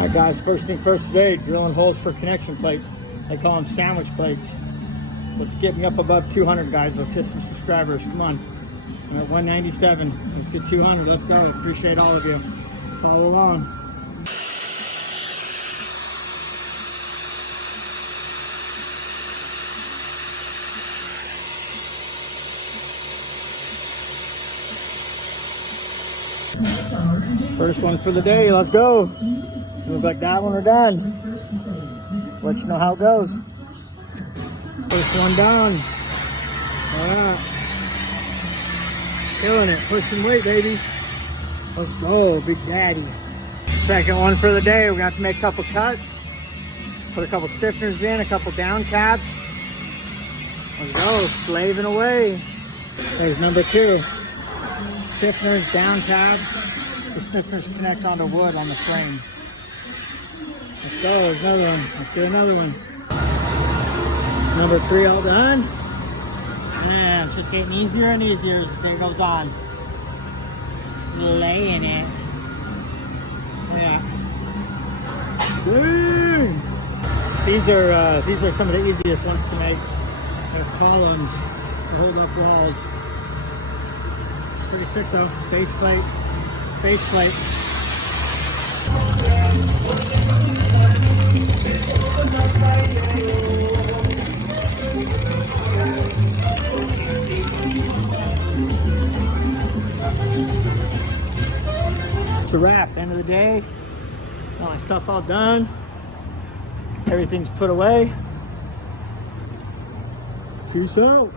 Alright guys, first thing first today, drilling holes for connection plates. They call them sandwich plates. Let's get me up above 200 guys. Let's hit some subscribers. Come on. We're at 197. Let's get 200. Let's go. Appreciate all of you. Follow along. First one for the day. Let's go. Look like that one, we're done. Let you know how it goes. First one down. Alright. Killing it. Pushing weight, baby. Let's go, Big Daddy. Second one for the day. We're gonna have to make a couple cuts. Put a couple stiffeners in, a couple down caps. Let's go. Slaving away. There's number 2. Stiffeners, down caps. The stiffeners connect onto wood on the frame. Let's go, there's another one. Let's do another one. Number 3 all done. Man, it's just getting easier and easier as the day goes on. Slaying it. Look at that. Woo! These are some of the easiest ones to make. They're columns to hold up walls. Pretty sick though. Base plate. Base plate. It's a wrap. End of the day. All my stuff all done. Everything's put away. Peace out.